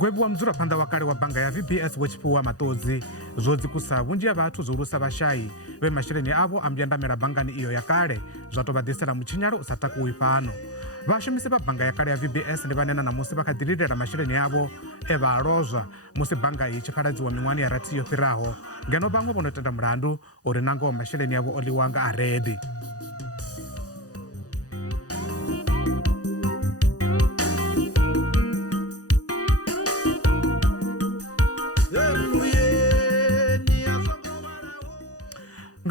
ugwebu wa mdzulapanda wakale wa banga ya VBS wechipuwa matodzi zodzikusa vunji ya vathu zolusa vashayi ve masheleni avo ambyandamela bangani iyo yakale zvatovadisela muchinyalo usatakuwi pano vaxumisi va banga yakale ya VBS ndi vanena namusi vakhadililela masheleni avo evalozwa musi banga iyi chiphaladziwa min'wana ya rati yo firaho ngeno vamwe vonotenda mulandu uri nangowo masheleni avo oliwanga aredi.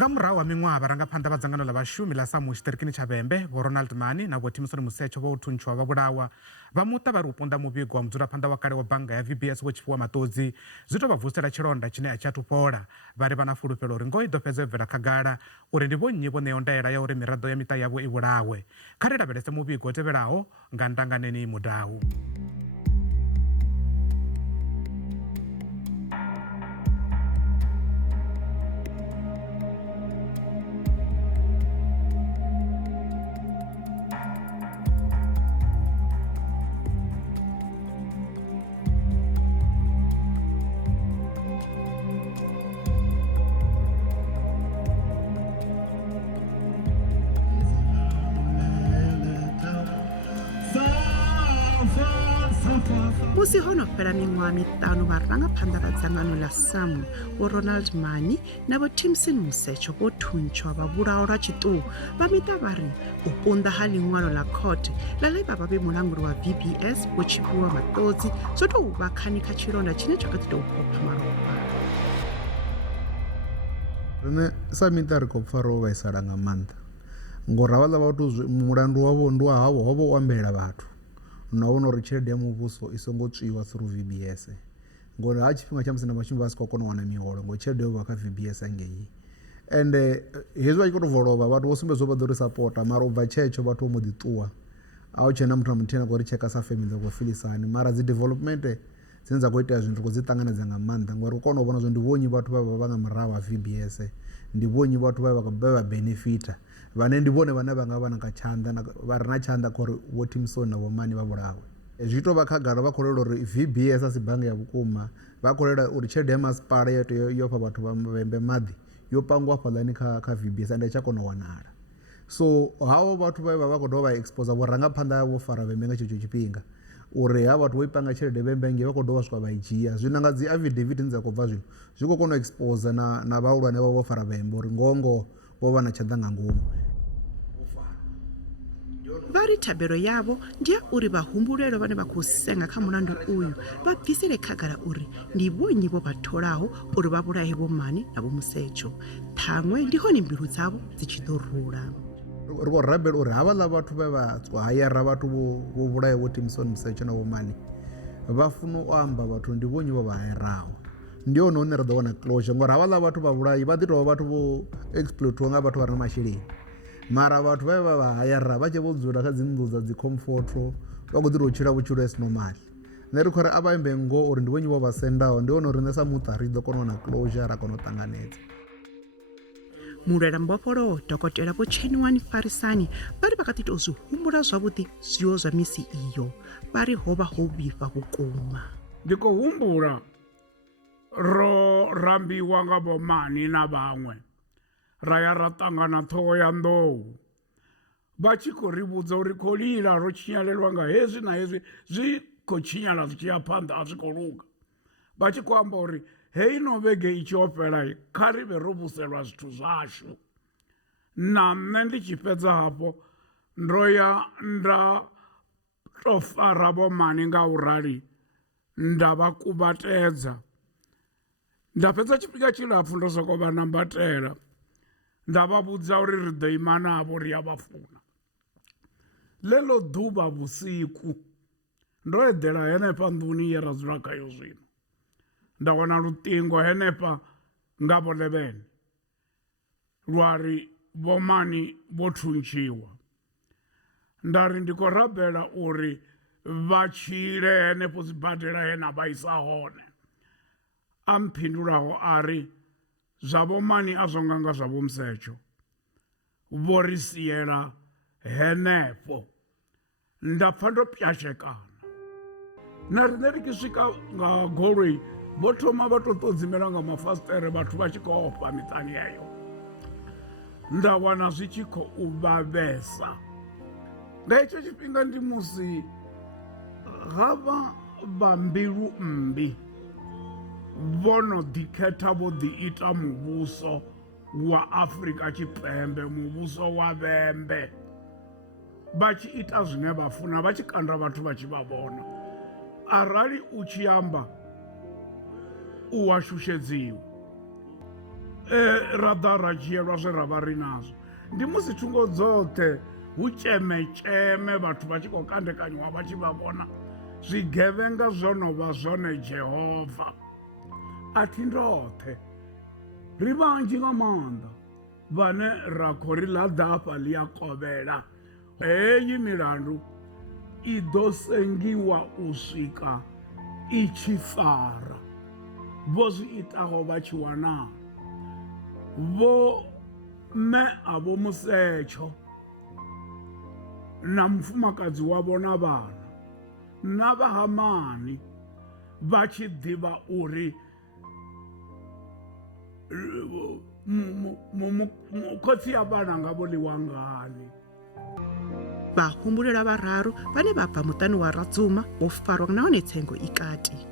nga murahu wa min'waha varangaphanḓa va dzangano la vaxumi la SAMU xitirikini xa Vhembe vo Ronald Mani na vo Timson Musecho vo thuntshiwa va vulawa va muta va ri upunda muvigo wa mudzulaphanḓa wa kale wa banga ya VBS wo chifuwa matodzi zwi to va vusela tshilonda tshine a tshi athu fhola va ri va na fulufhelo uri ngo i ḓo fhedza bvela khagala uri ndi vhonnyi vho ṋeyo ndaela ya uri miraḓo ya miṱa yavho i vhulawe. Kha ri lavhelese muvigo o tevhelaho nga Ndanganeni Mudau. musi hono fhela miṅwaha miṱanu vharangaphanḓa vha dzangano ḽa SAMU vho Ronald Mani na vho Timson Musecho vho thuntshiwa vha vhulawa lwa tshiṱuhu vha miṱa vha ri u punḓa ha ḽiṅwalo ḽa khothe ḽa ḽe vha vhe mulanguli wa VBS vho Tshipiwa Matodzi zwo tou vha khani kha tshilonda tshine tsha kha ḓi tou phopha malofha. Rine sa miṱa ri khou pfa ro vhaisala nga maanḓa ngori havhaḽa vhathu mulandu wavho ndi wa havho ho vho u ambela vhathu na vhona uri tshelede ya muvhuso i songo tswiwa through VBS ngori ha tshifhinga tsha musi na vhashumi vha si khou kona u wana miholo ngori tshelede yo vha kha VBS angei ende hezwi vha tshi khou tou volovha vhathu vho sumbedzwa vha ḓo ri sapota mara u bva tshetsho vhathu vho mbo ḓi ṱuwa a hu tshena muthu na muthihi na khou ri tsheka sa family khou filisani mara dzi development dzine dza khou itea zwinthu khou dzi ṱanganedza nga maanḓa ngori u kona u vhona zwo ndi vhonyi vhathu vha nga murahu ha VBS ndi vhonyi vhathu vha benefita vhane ndi vhone vhane vha nga vha na ka tshanḓa vha re na tshanḓa khori vho Timson na vho Mani vha vhulawe zwi to vha khagala vha khou lela uri VBS a si bannga ya vhukuma vha khou lela uri tshelede ya masipala yo fha vhathu vha Vhembe maḓi yo pangiwa hafhaḽani kha VBS ende tsha kona u wanala so havho vhathu vha khou dovha vha expose vhurangaphanḓa vho fara Vhembe nga tshetsho tshifhinga uri ha vhathu vho ipanga tshelede Vhembe nge vha khou dovha swika vha i dzhia zwino nga dzi affidavit dza khou bva zwino zwi khou kona u expose na vhahulwane vho fara Vhembe uri ngongo vho vha na tshanḓa nga ngomu. Vha ri thabelo yavho ndi ya uri vhahumbulelo vhane vha khou senga kha mulandu uyu vha bvisele khagala uri ndi vhonnyi vho vha tholaho uri vha vhulaye vho Mani na vho Musecho ṱhaṅwe ndi hone mbilu dzavho dzi tshi ḓo rula. Ri khou rabela uri havhaḽa vhathu vhe vha hayara vhathu vho vhulaye vho Timson Musecho na vho Mani vha funa u amba vhathu ndi vhonnyi vho vha hayaraho ndi hone hune ra ḓo wana closure ngori havhaḽa vhathu vha vhulayi vha ḓi tou vha vhathu vho exploitiwa nga vhathu vha re na masheleni mara vhathu vha vha hayara vha tshe vho dzula kha dzi nnḓu dza dzi comforto vha khou ḓi tou tshila vhutshilo as normal nṋe ri khou ri a vha imbe ngoho uri ndi vhonnyi vho vha sendaho ndi hone uri nṋe sa muṱa ri ḓo kona u wana closure ra kona u ṱanganedza. Mulwela mbofholo dokotela vho Cheniwani Farisani vha ri vha kha ḓi tou zwi humbula zwavhuḓi zwiwo zwa misi iyo vha ri ho vha ho vhifha vhukuma. Ndi khou humbula ro rambiwa nga vho Mani na vhaṅwe ra ya ra ṱangana ṱhoho ya nḓou vha tshi khou ri vhudza uri khou lila ro tshinyalelwa nga hezwi na hezwi zwi khou tshinyala zwi tshi ya phanḓa a zwi khou luga vha tshi khou amba uri hei no vhege i tshi o fhela kha ri vhe ro vhuselwa zwithu zwashu na nṋe ndi tshi fhedza hafho ndo ya nda to fara vho Mani nga u rali nda vha kubatedza nda fhedza tshifhinga tshilapfhu ndo sokou vha nambatela nda vha vhudza uri ri ḓo ima navho ri ya vha funa ḽeḽo ḓuvha vhusiku ndo eḓela henefha nḓuni ye ra dzula khayo zwino ndawana luṱingo henefha nga vho 11 lwa ri vomani vho thuntshiwa. Nda ri ndi khou rabela uri vha tshile henefho sibadela he na vha isa hone. A mphindulaho a ri zwa vomani a zwo nga nga zwa vho Msetsho vho ri siela henefho. Nda pfa ndo pwyashekana. Na riṋe ri tshi swika nga goloi vho thoma vha to ṱodzimela nga mafasiṱere vhathu vha tshi khou ofha miṱani yeyo. Nda wana zwi tshi khou vhavhesa. Nga hetsho tshifhinga ndi musi havha vha mbilu mmbi vho no ḓikhetha vho ḓi ita muvhuso wa Afrika Tshipembe, muvhuso wa vhembe, vha tshi ita zwine vha funa, vha tshi kanda vhathu vha tshi vha vhona. Arali u tshi amba u wa shushedziwa, ra ḓa ra dzhielwa zwe ra vha ri nazwo. Ndi musi thungo dzoṱhe hu tsheme vhathu vha tshi khou kandekanywa vha tshi vha vhona. Zwigevhenga zwo no vha zwone Jehova. A thi ndoṱhe, ri vhanzhi nga maanḓa vhane ra khou ri ḽa ḓa hafha ḽi a kovhela. Heyi milandu i ḓo sengiwa u swika i tshi fara. Vho zwi itaho vha tshi wanala, vho mme a vho Musetsho na mufumakadzi wavho na vhana na vha Hamani vha tshi ḓivha uri khotsi ya vhana ngavho ḽiwa ngani. Vhahumbulelwa vhararu vhane vha bva muṱani wa Radzuma vho farwa nahone tsengo i kati.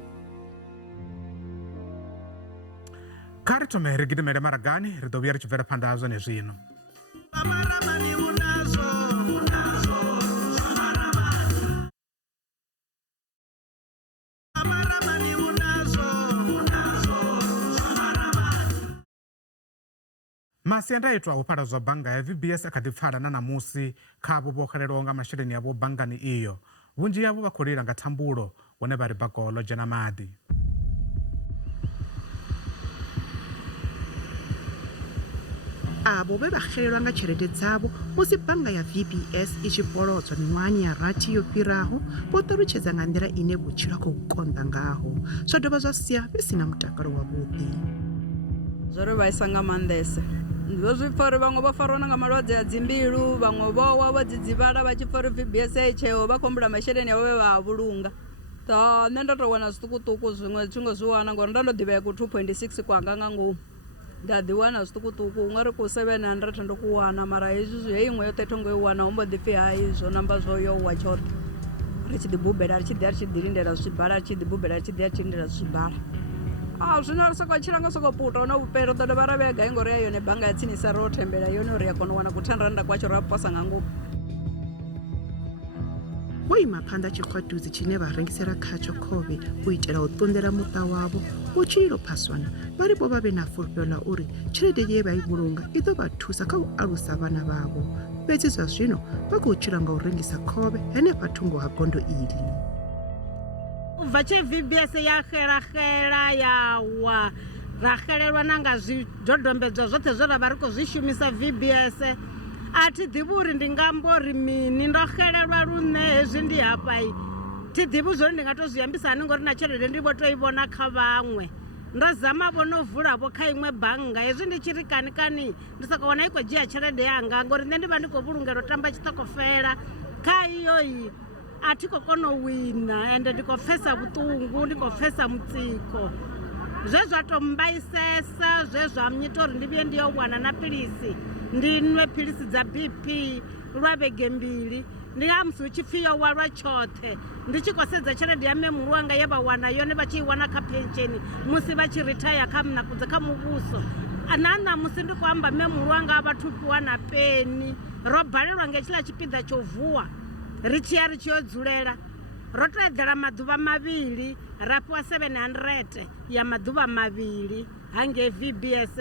Kha ri thome ri gidimele maragani ri ḓo vhuya ri tshi bvela phanḓa ha zwone zwino. Masiandaitwa a u phaḓadzwa bannga ya VBS a kha ḓi pfala na ṋamusi kha avho vho xelelwaho nga masheleni avho banngani iyo. Vhunzhi havho vha khou lila nga thambulo vhone vha ri bako ḽo dzhena maḓi. Abo vhe vha xelelwa nga tshelede dzavho musi bannga ya VBS i tshi polodzwa miṅwahani ya rathi yo fhiraho vho ṱalutshedza nga nḓila ine vhutshilo ha khou konḓa ngaho. Zwa dovha zwa sia vhe si na mutakalo wavhuḓi. Zwo ri vhaisa nga maanḓesa. Ndo zwi pfa uri vhaṅwe vha farwa nga malwadze a dzimbilu, vhaṅwe vho wa vha dzidzivhala vha tshi pfa uri VBS i tsheo vha khou humbula masheleni avho vhe vha a vhulunga. Nṋe ndo tou wana zwiṱukuṱuku zwiṅwe thi ngo zwi wana ngori ndo ḓivhea ku 2.6 kwanga nga ngomu. Nda ḓi wana zwiṱukuṱuku u nga ri ku 700 ndo ku wana mara hezwi hei iṅwe yoṱhe thongo i wana hu mbo ḓi pfhi hayi zwo namba zwo yo wa tshoṱhe. Ri tshi ḓi bubela ri tshi ḓi lindela zwibala ri tshi ḓi bubela ri tshi ḓi lindela zwibala. Zwino ri sokou tshila nga sokou puta na vhupelo ḓo dovha ra vhea gai ngori ya yone bannga ya tsinisa ro thembela yone uri ya kona u wana ku 10 randa kwatsho ra posa nga ngomu. Vho ima phanḓa tshikwatudzi tshine vha rengisela khatsho khovhe u itela u ṱunḓela muṱa wavho vhutshilo phaswana vha ri vho vha vhe na fulufhelo ḽa uri tshelede ye vha i vhulunga i ḓo vha thusa kha u alusa vhana vhavho. Fhedzi zwa zwino vha khou tshila nga u rengisa khovhe henefha thungo ha gondo iḽi. Ubva tshe VBS ya xela ya wa ra xelelwa na nga zwidodombedzwa zwoṱhe zwe ra vha ri khou zwi shumisa VBS. A thi ḓivhi uri ndi nga mbo ri mini ndo xelelwa lune hezwi ndi hafha thi ḓivhi zwori ndi nga to zwi ambisa hani ngori na tshelede ndi vho to i vhona kha vhaṅwe. Ndo zama vho no vulavho kha iṅwe bannga hezwi ndi tshi ri kani ndi sokou wana i khou dzhia tshelede yanga ngori nṋe ndi vha ndi khou vhulungela u tamba tshiṱokofela kha iyo a thi khou kona u wina ende ndi khou pfesa vhuṱungu ndi khou pfesa mutsiko. Zwe zwa to mbaisesa zwe zwa mnyita uri ndi vhuye ndi yo wana na philisi ndi nwe philisi dza BP lwa vhege mbili. Ndi nga musi hu tshi pfhi yo walwa tshoṱhe ndi tshi khou sedza tshelede ya memulu wanga ye vha wana yone vha tshi i wana kha pensheni musi vha tshi ritaya kha mnakudze kha muvhuso. Na ṋamusi ndi khou amba memulu wanga vha thuphiwa na peni ro balelwa nga hetshiḽa tshipiḓa tsho vuwa ri tshi yo dzulela ro to eḓela maḓuvha mavhili ra fhiwa 700 ya maḓuvha mavhili hangei VBS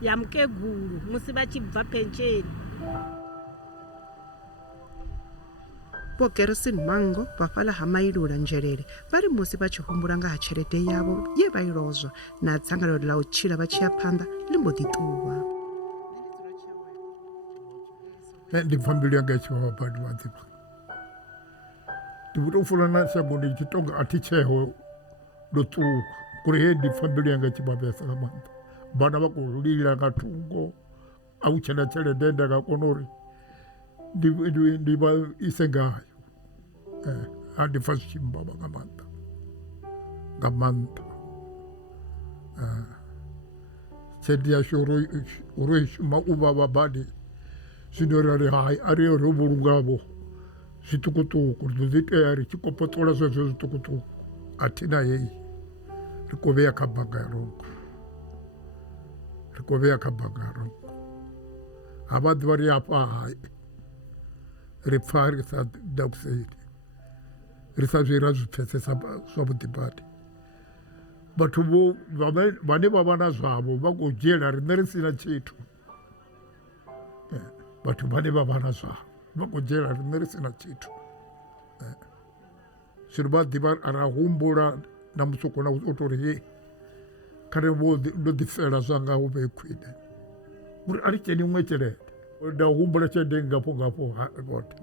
ya mukegulu musi vha tshi bva pensheni. Vho Gerson Mango vha fhaḽa ha Mailula Nzhelele vha ri musi vha tshi humbula nga ha tshelede yavho ye vha i lozwa na dzangalelo ḽa u tshila vha tshi ya phanḓa ḽi mbo ḓi ṱuwa. ndi pfha mbilu yanga itshi vhavha badi vhaḓivha. Ndi vho tou funa na shango ndi tshi tonga a thi tsheho ndo ṱuwa ngori he ndi pfha mbilu yanga itshi vhavhesa nga maanḓa. Vhana vha khou lila nga thungo a hu tshena tshelede nda nga kona uri ndi vha ise ngayo. A ndi pfha zwi tshi mbavha nga maanḓa nga maanḓa. Tshelede yashu ro i shuma u vhavha badi zwino ri hai a ri ro vhulungavho zwiṱukuṱuku ri ḓo ḓi tea ri tshi kopoṱola zwezwo zwiṱukuṱuku a thina heyi ri khou vhea kha bannga ya rongo. Ri khou vhea kha bannga ya rongo ha vha ḓivha ri afha hai ri pfha ri sa dakuseli ri sa zwi ra zwi pfhesesa zwavhuḓi badi. Vhathu vhane vha vha na zwavho vha khou dzhiela riṋe ri sina tshithu. Vhathu vhane vha vha na zwavho vha khou dzhiela riṋe ri sina tshithu. Zwino vha ḓivha ra humbula na musi u kona u tou ri he khare ndo ḓifela zwanga hu vhe khwine uri a ri dzheni iṅwe tshelede nda humbula tshelede ngafho gote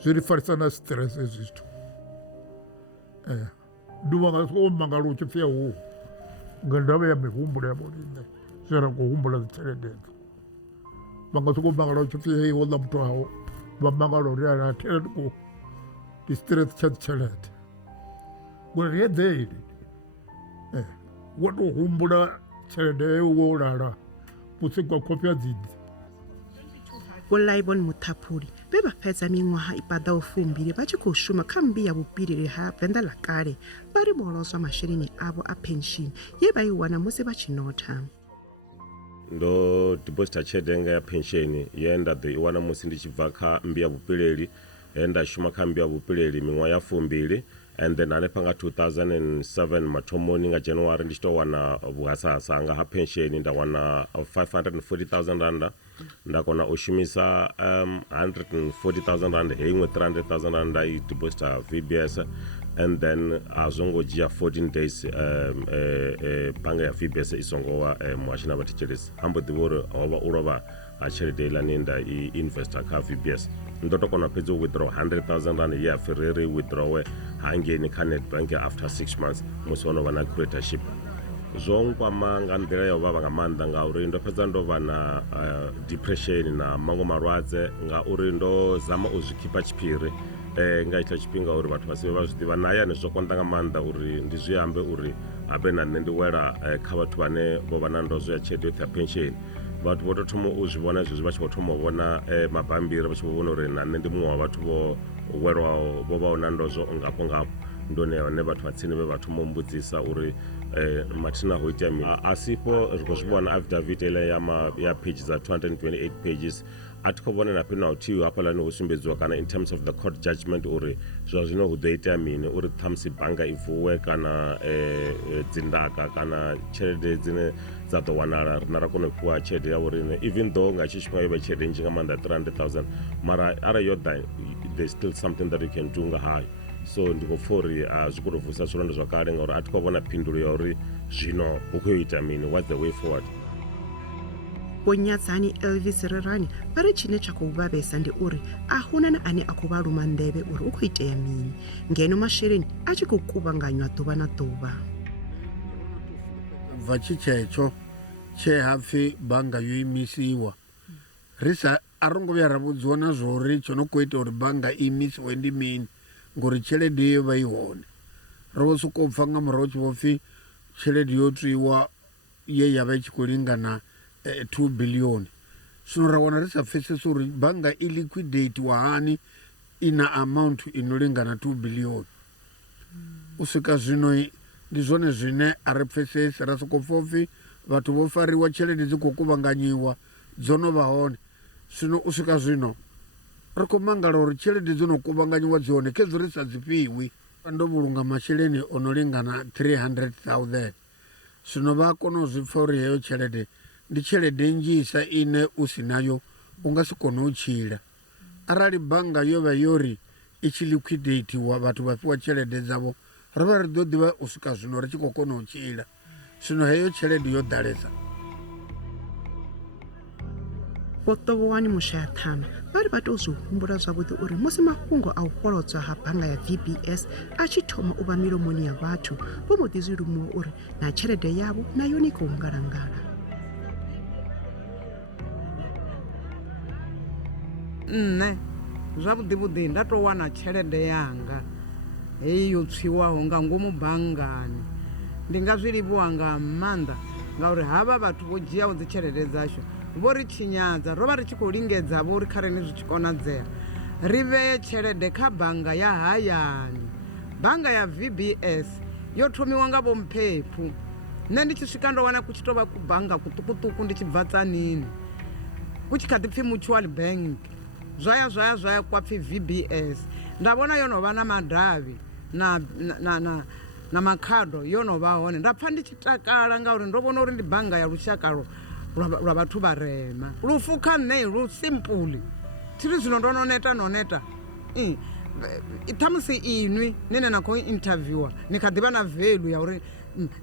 zwi ri farisa na stress hezwi zwithu. Ndi vha nga sokou mangala u tshi pfhi hu nga ndavha ya mihumbulo yavho riṋe zwe ra khou humbula dzi tshelede edzo. Vha nga sokou mangala u tshi pfhi hei hoḽa muthu awo vha mangala uri a tshelede ndi stress tsha dzi tshelede ngori ri eḓeli wo tou humbula tshelede heyo wo lala musi kwa khofhi ya dzidzi. Vho Laibon Muthapuli vhe vha fhedza miṅwaha i paḓaho 2 vha tshi khou shuma kha mmbi ya vhupileli ha Venḓa ḽa kale vha ri vho lozwa masheleni avho a pension ye vha i wana musi vha tshi notha. Ndo deposita tshelede yanga ya pension ye nda ḓo i wana musi ndi tshi bva kha mmbi ya vhupileli he nda shuma kha mmbi ya vhupileli miṅwaha ya 2 and then hanefha nga 2007 mathomoni nga January ndi tshi tou wana vhuhasahasa hanga ha pension nda wana 540,000 randa nda kona u shumisa 140,000 rand he iṅwe 300,000 randa i deposita VBS and then a zwo ngo dzhia 14 days bannga ya VBS i songo wa muhashini wa vhathetshelesi hambo ḓivha uri hovha u lovha ha tshelede iḽani nda i investor kha VBS ndo to kona fhedzi u withdraw 100,000 rand ye afi ri withdrawe hangeni kha Nedbank after 6 months musi ho no vha na curatorship. Zwo nkwama nga nḓila ya u vhavha nga maanḓa ngauri ndo fhedza ndo vha na depression na maṅwe malwadze ngauri ndo zama u zwi khipha tshiphiri nga itsho tshifhinga uri vhathu vha si vha zwi ḓivha na hayani zwo konḓa nga maanḓa uri ndi zwi ambe uri habe na nṋe ndi wela kha vhathu vhane vho vha na ndozwo ya tshelede yoṱhe ya pension. Vhathu vho tou thoma u zwi vhona zwezwi vha tshi khou thoma u vhona mabambiri vha tshi khou vhona uri na nṋe ndi muṅwe wa vhathu vho welwaho vho vhaho na ndozwo ngafho ngafho ndone hone vhathu vha tsini vhe vha thoma u mbudzisa uri mathina ho itea mini. A sifho ri khou zwi vhona affidavit ile ya page dza 228 pages a thi khou vhona na penalty hafhaḽani ho sumbedziwa kana in terms of the court judgment uri zwa zwino hu ḓo itea mini uri ṱhamusi bannga i vuwe kana dzindaka kana tshelede dzine dza ḓo wanala rina ra kona u fhiwa tshelede ya vhoriṋe even though nga tshi tshifhinga yo vha tshelede nnzhi nga maanḓa 300,000 mara arali yo ḓa there's still something that you can do nga hayo. So ndi khou pfha uri zwi khou tou vusa zwilonda zwa kale ngauri a thi khou vhona phindulo ya uri zwino hu khou ita mini what's the way forward. Vho Nyadzani Elvis Rerani vha ri tshine tsha khou vhavhesa ndi uri a huna na ane a khou vha luma nḓevhe uri u khou itea mini ngeno masheleni a tshi khou kuvhanganywa ḓuvha na ḓuvha. Bva tshi tshetsho tshe hapfi bannga yo imisiwa a ro ngo vhuya ra vhudziwa na zwo uri tsho no khou ita uri bannga imisiwe ndi mini ngori tshelede iyo vha i hone. Ro vho sokou pfha nga murahu tshi vho pfhi tshelede yo tswiwa ye ya vha i tshi khou lingana 2 billion. Zwino ra wana ri sa pfesesi uri bannga i liquidate wa hani ina amount ino lingana 2 billion. U swika zwino ndi zwone zwine a ri pfesesi ra sokou pfha upfhi vhathu vho fariwa tshelede dzi khou kuvhanganyiwa dzo no vha hone. Zwino u swika zwino ri khou mangala uri tshelede dzo no kuvhanganyiwa dzi hone khedzo ri sa dzi fhiwi. Ndo vhulunga masheleni o no lingana 300,000. Zwino vha kona u zwi pfha uri heyo tshelede ndi tshelede nnzhisa ine u si nayo u nga si kone u tshila. Arali bannga yo vha yori i tshi liquidatiwa vhathu vha fhiwa tshelede dzavho ri vha ri ḓo ḓivha u swika zwino ri tshi khou kona u tshila. Zwino heyo tshelede yo ḓalesa vho ṱovhoani mushayathama vha ri vha tou zwi humbula zwavhuḓi uri musi mafhungo a u kolodzwa ha bannga ya VBS a tshi thoma u vha milomoni ya vhathu vho mbo ḓi zwi lumuwa uri na tshelede yavho na yone i khou ngalangala. nne zwavhuḓivhuḓi nda tou wana tshelede yanga heyi yo tswiwaho nga ngomu banngani ndi nga zwi livhuwa nga maanḓa ngauri havha vhathu vho dzhiaho dzi tshelede dzashu vho ri tshinyadza ro vha ri tshi khou lingedza vho ri khareni zwi tshi konadzea ri vheye tshelede kha bannga ya hayani. Bannga ya VBS yo thomiwa nga vho Mphephu. Nṋe ndi tshi swika ndo wana ku tshi tou vha ku bannga kuṱukuṱuku ndi tshi bva Tsanini ku tshi kha ḓi pfhi Mutual Bank zwaya kwa pfhi VBS nda vhona yo no vha na madavhi na makhado yo no vha hone nda pfha ndi tshi takala ngauri ndo vhona uri ndi bannga ya lushaka lwa vhathu vharema. Lufu kha nṋe lu simple thiri zwino ndo no neta ṱhamusi inwi nine na khou interviewa ni kha ḓivha na value ya uri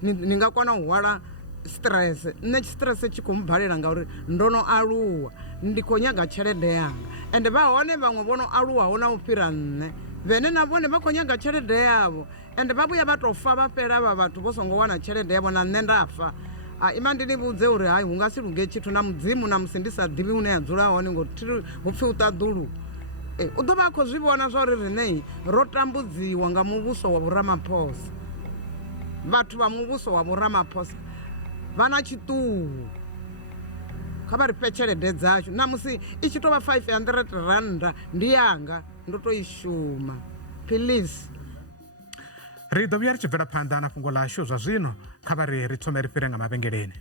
ni nga kona u hwala stress. Nṋe stress tshi khou mbalela ngauri ndo no aluwa ndi khou nyaga tshelede yanga ende vha hone vhaṅwe vho no aluwaho na u fhira nṋe vhene na vhone vha khou nyaga tshelede yavho ende vha vhuya vha tou fa vha fhela vha vhathu vho songo wana tshelede yavho na nṋe nda fa. Ima ndi ni vhudze uri hayi hu nga si luge tshithu na mudzimu na musi ndi sa ḓivhi hune ya dzula hone ngori hu pfhi u ṱaḓulu u ḓo vha a khou zwi vhona zwa uri riṋe ro tambudziwa nga muvhuso wa vhoramaphosa. Vhathu vha muvhuso wa vhoramaphosa vha na tshiṱuhu kha vha ri fhe tshelede dzashu na musi i tshi tou vha 500 randa ndi yanga ndo tou i shuma please. Ri ḓo vhuya ri tshi bvela phanḓa na fhungo ḽashu zwa zwino kha vha ri thome ri fhire nga mavhengeleni.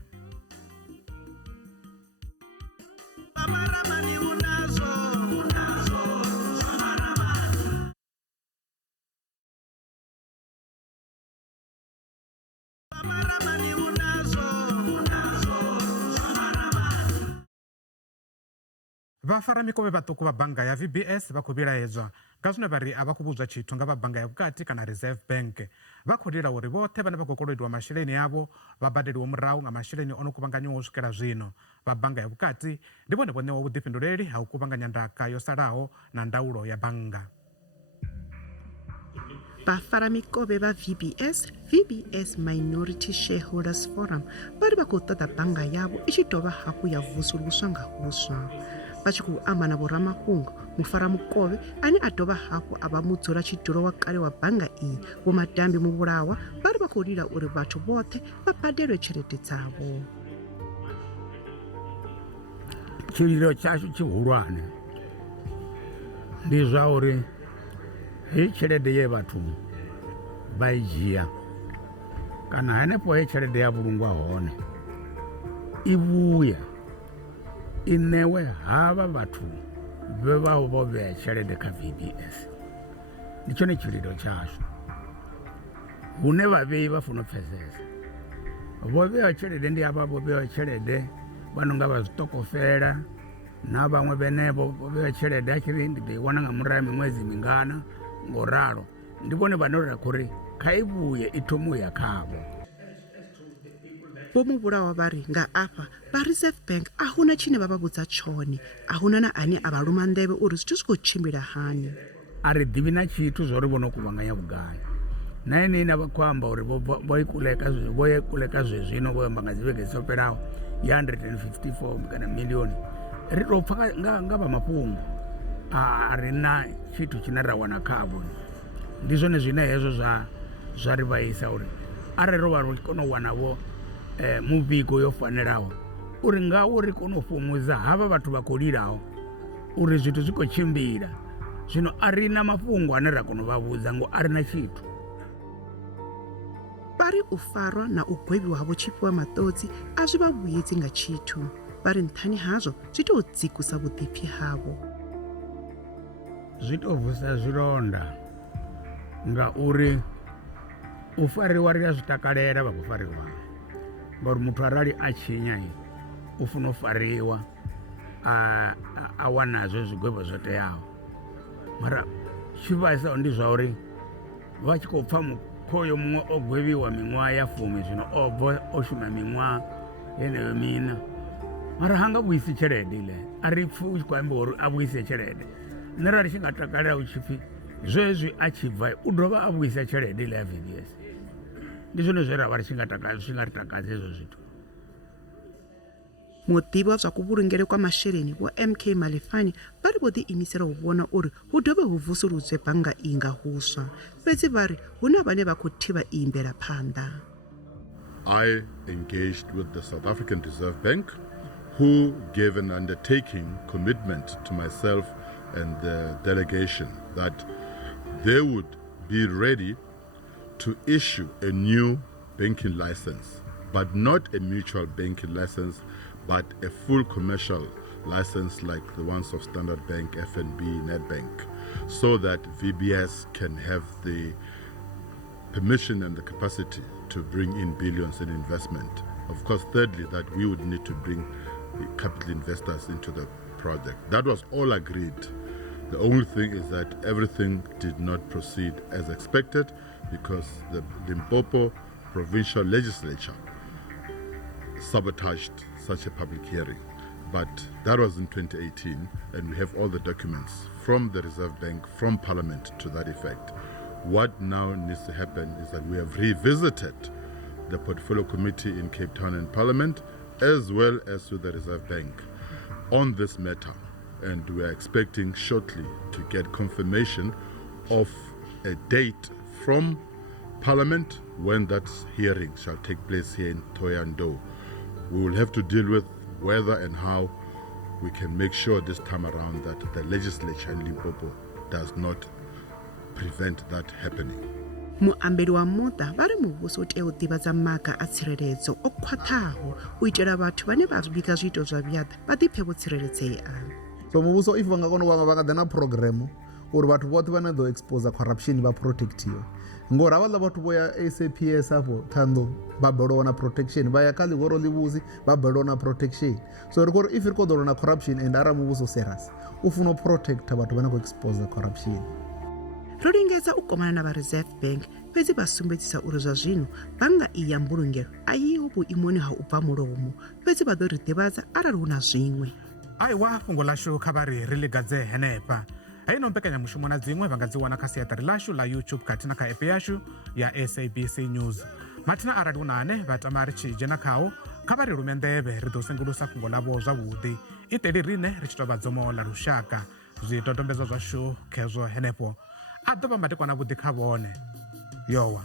Vafaramikovhe vhaṱuku vha bannga ya VBS vha khou vhilaedzwa nga zwine vha ri a vha khou vhudzwa tshithu nga vha bannga ya vhukati kana Reserve Bank. Vha khou lila uri vhoṱhe vhane vha khou kolodiwa masheleni avho vha badeliwe murahu nga masheleni o no kuvhanganyiwa u swikela zwino. Vha bannga ya vhukati ndi vhone vho ṋewa vhuḓifhinduleli ha u kuvhanganya ndaka yo salaho na ndaulo ya bannga. Vafaramikovhe vha VBS Minority Shareholders Forum vha ri vha khou ṱoḓa bannga yavho i tshi dovha hafhu ya vusuluswa nga huswa. Vha tshi khou amba na vhoramafhungo mufaramukovhe ane a dovha hafhu a vha mudzulatshidulo wa kale wa bannga iyi Vho Madambi Muvhulawa vha ri vha khou lila uri vhathu vhoṱhe vha badelwe tshelede dzavho. Tshililo tshashu tshihulwane ndi zwa uri hei tshelede ye vhathu vha i dzhia kana hanefho he tshelede ya vhulungwa hone i vhuya i ṋewe havha vhathu vhe vhaho vho vhea tshelede kha VBS. Ndi tshone tshililo tshashu hune vhavhei vha funa u pfesesa. Vho vhea tshelede ndi havha vho vhea tshelede vha no nga vha zwitokofela na vhaṅwe vhenevho vho vhea tshelede a tshiri ndi ḓo i wana nga murahu ya miṅwedzi mingana ngoralo ndi vhone vhane ra khou ri kha i vhuye i thome u ya khavho. Vho Muvhulawa vha ri nga afha vha Reserve Bank a huna tshine vha vha vhudza tshone a huna na ane a vha luma nḓevhe uri zwithu zwi khou tshimbila hani. A ri ḓivhi na tshithu zwo ri vho no kuvhanganya vhugai na ine ina vha khou amba uri vho ye kuleka zwezwino vho amba nga dzivhege dzo fhelaho ya 154 kana milioni. Ri tou pfa nga vha mafhungo a ri na tshithu tshine ra wana khavho. Ndi zwone zwine hezwo zwa ri vhaisa uri arali ro vha ri kona u wanavho muvhigo yo fanelaho uri ngawo ri kone u fhumudza havha vhathu vha khou lilaho uri zwithu zwi khou tshimbila. Zwino a ri na mafhungo ane ra kona u vha vhudza ngo a ri na tshithu. Vha ri u farwa na u gwevhiwa havho tshifhiwa maṱodzi a zwi vha vhuyedzi nga tshithu. Vha ri nṱhani hazwo zwi tou dzikusa vhuḓipfi havho. Zwi tou vusa zwilonda ngauri u fariwa ri a zwi takalela vha khou fariwa ngauri muthu arali a tshinya u funa u fariwa a wanazwo zwigwevho zwo teaho. Mara tshivhaisaho ndi zwa uri vha tshi khou pfha khoyo muṅwe o gwevhiwa miṅwaha ya 10 zwino o bva o shuma miṅwaha yeneyo mina mara ha nga vhuisi tshelede ile a ri pfi u tshi khou amba uri a vhuise tshelede nṋe rali tshi nga takalela u tshi pfi zwezwi a tshi bva u dovha a vhuisa tshelede ile ya VBS. Ndi zwone zwe ra vha ri tshi nga ri takadza hezwo zwithu. muḓivhi wa zwa kuvhulungele kwa masheleni vho MK Malefani vha ri vho ḓiimisela u vhona uri hu dovhe hu vusuludzwe bannga i nga huswa, fhedzi vha ri hu na vhane vha khou thivha i mvelaphanḓa. I engaged with the South African Reserve Bank, who gave an undertaking commitment to myself and the delegation that they would be ready to issue a new banking license, but not a mutual banking license, but a full commercial license like the ones of Standard Bank, FNB, Nedbank, so that VBS can have the permission and the capacity to bring in billions in investment. Of course, thirdly, that we would need to bring capital investors into the project. That was all agreed. The only thing is that everything did not proceed as expected because the Limpopo provincial legislature sabotaged such a public hearing. But that was in 2018, and we have all the documents from the Reserve Bank, from Parliament to that effect. What now needs to happen is that we have revisited the Portfolio Committee in Cape Town and Parliament, as well as with the Reserve Bank on this matter. And we are expecting shortly to get confirmation of a date from Parliament when that hearing shall take place here in Thohoyandou. We will have to deal with whether and how we can make sure this time around that the legislature in Limpopo does not prevent that happening. muambeli wa muṱa vha ri muvhuso u tea u ḓivhadza maga a tsireledzo o khwaṱhaho u itela vhathu vhane vha vhiga zwiito zwa vhuaḓa vha ḓipfe vho tsireledzea. So muvhuso if vha nga kona u vha nga ḓa na program uri vhathu vhoṱhe vhane ḓo expose corruption vha protectiwe, ngori havhaḽa vhathu vho ya SAPS afho Ṱhohoyanḓou vha balelwa u wana protection, vha ya kha ḽihoro ḽivhusi vha balelwa u wana protection. So ri khou ri if ri khou ḓo wana corruption and arali muvhuso serious u funa u protecta vhathu vhane khou expose corruption. ro lingedza u komana na vha Reserve Bank fhedzi vha sumbedzisa uri zwa zwino bannga i ya mbulungelo a iho vhuimoni ha u bva mulomo, fhedzi vha ḓo ri ḓivhadza arali hu na zwiṅwe. aiwa fhungo ḽashu kha vha ri ḽigadze henefha. Heino mbekanyamushumo na dziṅwe vha nga dzi wana kha siaṱari ḽashu ḽa YouTube khathihi na kha app yashu ya SABC News. Mathina arali hu na ane vha tama ri tshi dzhena khao kha vha ri lume nḓevhe ri ḓo sengulusa fhungo ḽavho zwavhuḓi, iteli riṋe ri tshi tou vha dzomo ḽa lushaka. Zwidodombedzwa zwashu khezwo henefho a ḓo vha madekwana vhuḓi kha vhone yowa.